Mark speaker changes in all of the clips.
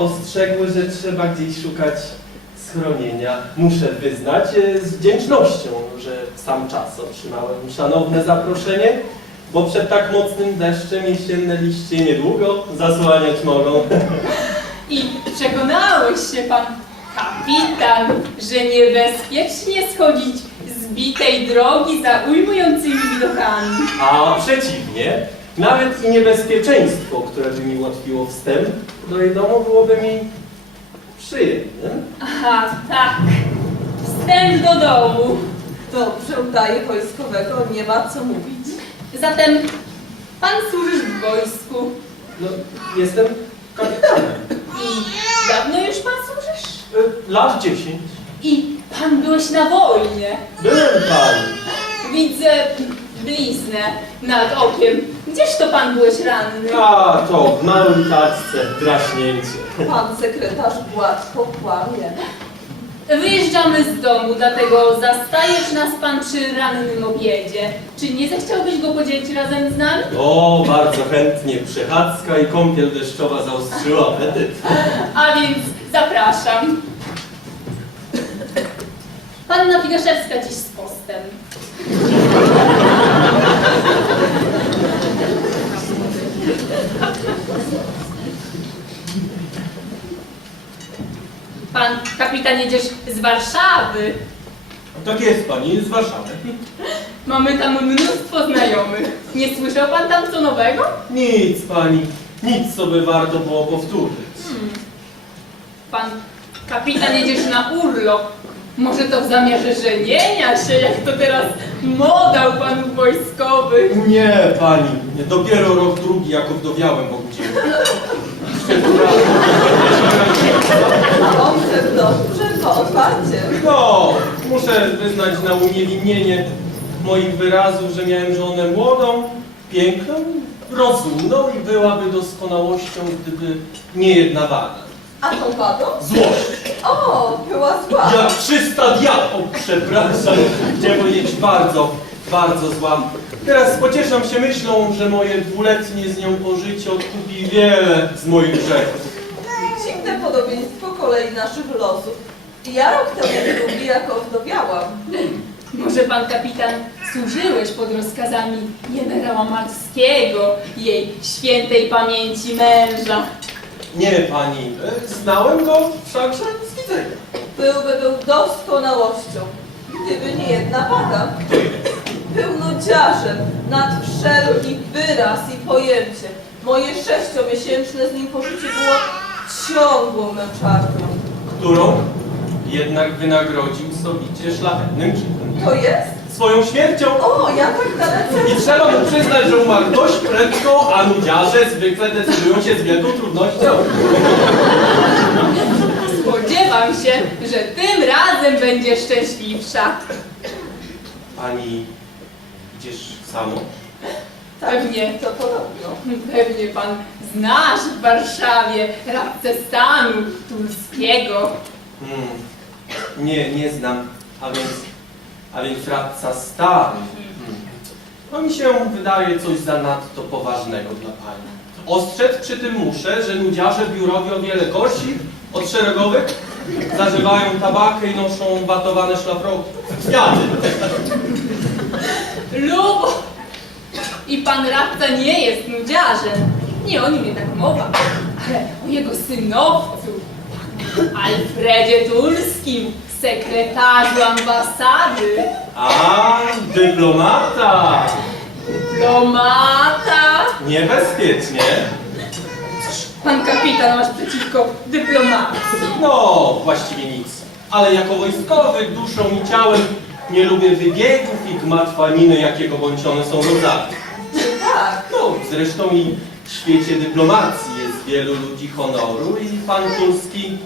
Speaker 1: ostrzegły, że trzeba gdzieś szukać schronienia. Muszę wyznać e, z wdzięcznością, że sam czas otrzymałem szanowne zaproszenie, bo przed tak mocnym deszczem jesienne liście niedługo zasłaniać mogą.
Speaker 2: I przekonałeś się pan, kapitan, że niebezpiecznie schodzić z bitej drogi za ujmującymi widokami.
Speaker 1: A przeciwnie, nawet i niebezpieczeństwo, które by mi ułatwiło wstęp do jej domu, byłoby mi przyjemne.
Speaker 2: Aha, tak. Wstęp do domu.
Speaker 3: Dobrze udaje wojskowego, nie ma co mówić.
Speaker 2: Zatem pan służysz w wojsku.
Speaker 1: No, jestem kapitanem.
Speaker 2: I dawno już pan służysz?
Speaker 1: E, Lat 10.
Speaker 2: I pan byłeś na wojnie.
Speaker 1: Byłem pani.
Speaker 2: Widzę bliznę nad okiem. Gdzież to pan byłeś ranny?
Speaker 1: A, to w małym taczce, draśnięcie.
Speaker 3: Pan sekretarz gładko kłamie.
Speaker 2: Wyjeżdżamy z domu, dlatego zastajesz nas pan przy rannym obiedzie. Czy nie zechciałbyś go podzielić razem z nami?
Speaker 1: O, bardzo chętnie. Przechadzka i kąpiel deszczowa zaostrzyła apetyt.
Speaker 2: A więc zapraszam. Panna Wigaszewska dziś z postem. Pan kapitan jedziesz z Warszawy.
Speaker 1: Tak jest pani, z Warszawy.
Speaker 2: Mamy tam mnóstwo znajomych. Nie słyszał pan tam co nowego?
Speaker 1: Nic pani, nic sobie warto było powtórzyć.
Speaker 2: Pan kapitan jedziesz na urlop. Może to w zamiarze żenienia się, jak to teraz moda u panów wojskowych.
Speaker 1: Nie, pani, nie, dopiero rok drugi jako wdowiałem dziękuję.
Speaker 3: Dobrze, dobrze, to otwarcie.
Speaker 1: No, muszę wyznać na uniewinnienie moich wyrazów, że miałem żonę młodą, piękną, rozumną i byłaby doskonałością, gdyby nie jedna wada.
Speaker 3: A tą wadą?
Speaker 1: Złość!
Speaker 3: O, była zła.
Speaker 1: Jak 300 diabłów, przepraszam, chciałem powiedzieć bardzo, bardzo zła. Teraz pocieszam się myślą, że moje dwuletnie z nią pożycie odkupi wiele z moich grzechów.
Speaker 3: Dziwne podobieństwo kolei naszych losów. Ja rok temu drugi jako wdowiałam.
Speaker 2: Może pan kapitan służyłeś pod rozkazami generała Marskiego, jej świętej pamięci męża.
Speaker 1: Nie, pani, znałem go wszakże z widzenia.
Speaker 3: Byłby był doskonałością, gdyby nie jedna wada. Był nudziarzem nad wszelki wyraz i pojęcie. Moje sześciomiesięczne z nim pożycie było ciągłą męczarnią.
Speaker 1: którą jednak wynagrodził sobicie szlachetnym czynem.
Speaker 3: To jest?
Speaker 1: Swoją śmiercią
Speaker 3: O, ja tak dalece.
Speaker 1: i trzeba mu przyznać, że umarł dość prędko, a nudziarze zwykle decydują się z wielką trudnością.
Speaker 2: Spodziewam się, że tym razem będzie szczęśliwsza.
Speaker 1: Pani idziesz samo?
Speaker 2: Pewnie.
Speaker 3: To podobno.
Speaker 2: Pewnie pan znasz w Warszawie radcę stanu Turskiego.
Speaker 1: Hmm. Nie, nie znam, a więc, a więc radca stary. Hmm. No mi się wydaje coś zanadto poważnego dla pani. Ostrzec przy tym muszę, że nudziarze biurowi o wiele gorsi od szeregowych zażywają tabakę i noszą watowane szlafroki. Kwiaty.
Speaker 2: Lubo! I pan radca nie jest nudziarzem. Nie o nim jednak mowa, ale o jego synowcu, Alfredzie Turskim, sekretarzu ambasady.
Speaker 1: A, dyplomata!
Speaker 2: Dyplomata!
Speaker 1: Niebezpiecznie.
Speaker 2: Pan kapitan masz przeciwko dyplomacji.
Speaker 1: No, właściwie nic. Ale jako wojskowy duszą i ciałem nie lubię wybiegów i gmatwaniny, jakiego bądź one są rodzaju. Zresztą i w świecie dyplomacji jest wielu ludzi honoru i pan Turski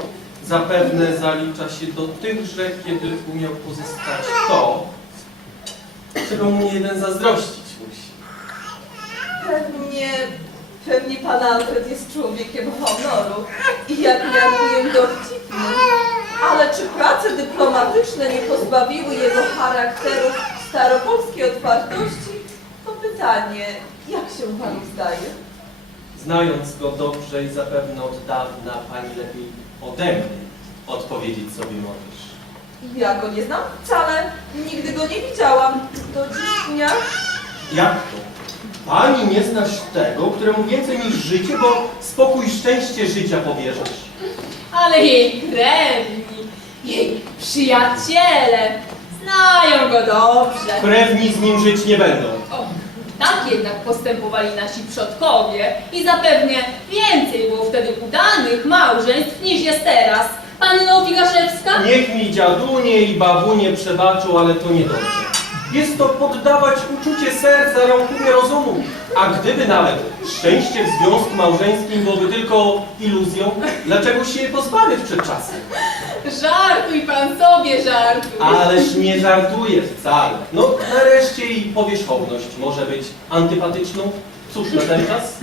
Speaker 1: zapewne zalicza się do tychże, kiedy umiał pozyskać to, czego mu jeden zazdrościć musi.
Speaker 3: Pewnie, pewnie pan Alfred jest człowiekiem honoru i jak ja mówię dowcipny. Ale czy prace dyplomatyczne nie pozbawiły jego charakteru staropolskiej otwartości? To pytanie, jak się panu zdaje?
Speaker 1: znając go dobrze i zapewne od dawna pani lepiej ode mnie odpowiedzieć sobie możesz.
Speaker 3: Ja go nie znam wcale, nigdy go nie widziałam. Do dziś dnia
Speaker 1: Jak to? Pani nie znasz tego, któremu więcej niż życie, bo spokój i szczęście życia powierzasz.
Speaker 2: Ale jej krewni, jej przyjaciele znają go dobrze.
Speaker 1: Krewni z nim żyć nie będą.
Speaker 2: Tak jednak postępowali nasi przodkowie i zapewne więcej było wtedy udanych małżeństw niż jest teraz. Panno Figaszewska?
Speaker 1: Niech mi dziadunie i babunie przebaczą, ale to niedobrze. Jest to poddawać uczucie serca rąkubie rozumu. A gdyby nawet szczęście w związku małżeńskim byłoby tylko iluzją, dlaczego się je pozbawiać przed czasem?
Speaker 2: Żartuj pan sobie, żartuj.
Speaker 1: Ależ nie żartuję wcale. No nareszcie i powierzchowność może być antypatyczną. Cóż na ten czas?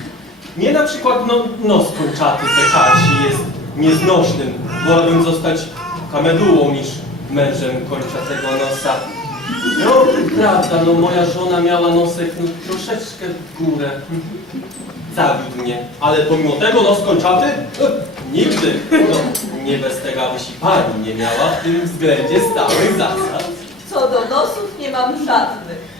Speaker 1: Nie na przykład no, nos kolczaty Pekasi jest nieznośnym. Wolałbym zostać kamedułą niż mężem kolczatego nosa. No, prawda, no moja żona miała nosek no, troszeczkę w górę. Zawiódł mnie, ale pomimo tego nos kolczaty? Eh, Nigdy. No, nie bez tego, abyś i pani nie miała w tym względzie stałych zasad.
Speaker 3: co do nosów nie mam żadnych.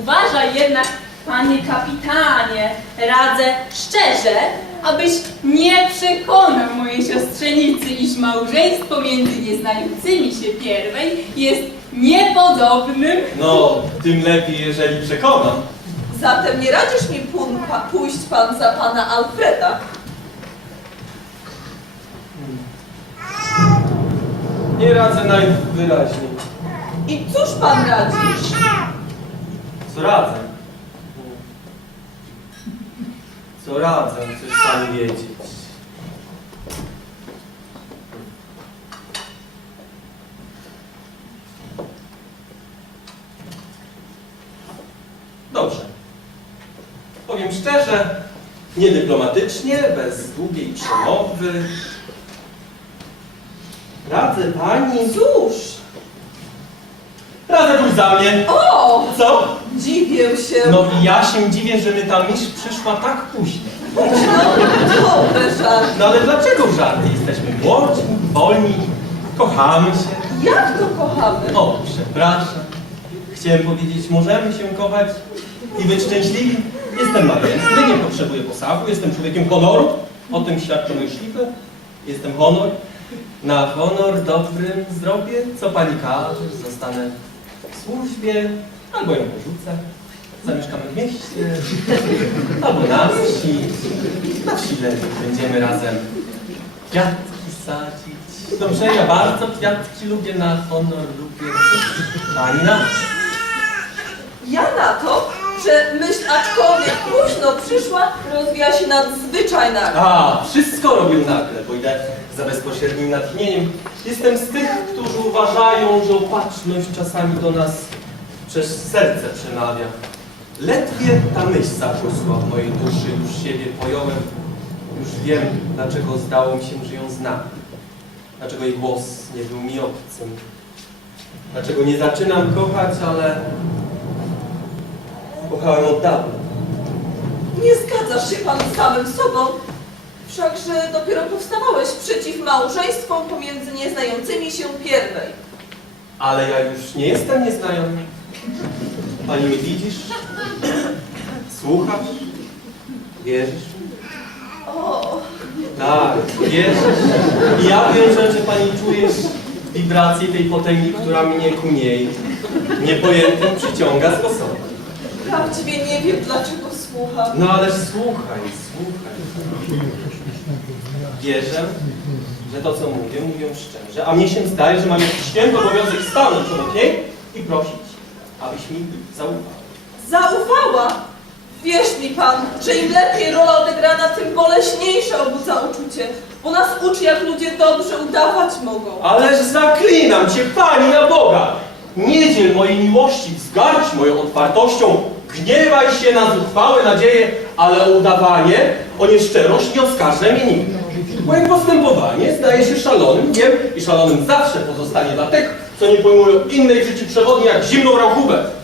Speaker 2: Uważaj jednak, panie kapitanie, radzę szczerze, abyś nie przekonał mojej siostrzenicy, iż małżeństwo między nieznającymi się pierwej jest niepodobnym.
Speaker 1: No, tym lepiej, jeżeli przekonam.
Speaker 3: Zatem nie radzisz mi pun- pa- pójść pan za pana Alfreda?
Speaker 1: Nie radzę najwyraźniej.
Speaker 3: I cóż pan radzisz?
Speaker 1: Co radzę? Co radzę, chcesz pani wiedzieć. Dobrze. Powiem szczerze, niedyplomatycznie, bez długiej przemowy. Radzę pani.
Speaker 3: Cóż,
Speaker 1: Radzę pójść za mnie.
Speaker 3: o,
Speaker 1: Co?
Speaker 3: dziwię się.
Speaker 1: No i ja się dziwię, że my ta myśl przyszła tak późno.
Speaker 3: No, żarty.
Speaker 1: No ale dlaczego żarty? Jesteśmy młodzi, wolni, kochamy się.
Speaker 3: Jak to kochamy?
Speaker 1: O, przepraszam. Chciałem powiedzieć, możemy się kochać i być szczęśliwi. Jestem majętny, nie potrzebuję posagu, jestem człowiekiem honoru. O tym świadczą szlify. Jestem honor. Na honor dobrym zrobię, co pani każe, zostanę w służbie, albo ją porzucę. Zamieszkamy w mieście, albo na wsi. Na wsi lepiej będziemy razem kwiatki sadzić. Dobrze, ja bardzo kwiatki lubię na honor, lubię. Pani na
Speaker 3: Ja na to, że myśl aczkolwiek późno przyszła, rozwija się nadzwyczajna.
Speaker 1: A, wszystko robię nagle, bo idę za bezpośrednim natchnieniem. Jestem z tych, którzy uważają, że opatrzność czasami do nas przez serce przemawia. Ledwie ta myśl zapłysła w mojej duszy, już siebie pojąłem. Już wiem, dlaczego zdało mi się, że ją znam. Dlaczego jej głos nie był mi obcym. Dlaczego nie zaczynam kochać, ale kochałem od dawna.
Speaker 3: Nie zgadzasz się pan z samym sobą. Wszakże dopiero powstawałeś przeciw małżeństwom pomiędzy nieznającymi się pierwej.
Speaker 1: Ale ja już nie jestem nieznajomy. Pani mnie widzisz? Słuchasz? Wierzysz?
Speaker 3: O,
Speaker 1: Tak, wierzysz. I ja wierzę, że pani czujesz wibrację tej potęgi, która mnie ku niej niepojętym przyciąga z sposobem.
Speaker 3: Prawdziwie nie wiem, dlaczego słucham.
Speaker 1: No ależ słuchaj, słuchaj. Wierzę, że to co mówię, mówią szczerze, a mnie się zdaje, że mam jakiś święty obowiązek stanąć obok niej i prosić, abyś mi zaufał.
Speaker 3: Zaufała! Wierz mi pan, że im lepiej rola odegrana, tym boleśniejsze obudza uczucie, bo nas uczy, jak ludzie dobrze udawać mogą.
Speaker 1: Ależ zaklinam cię, Pani na Boga! Nie dziel mojej miłości, wzgarść moją otwartością, gniewaj się na zuchwałe nadzieje, ale o udawanie, o nieszczerość nie oskarżę mnie nigdy. Moje postępowanie zdaje się szalonym, wiem i szalonym zawsze pozostanie dla tych, co nie pojmują innej życiu przewodniej jak zimną rachubę.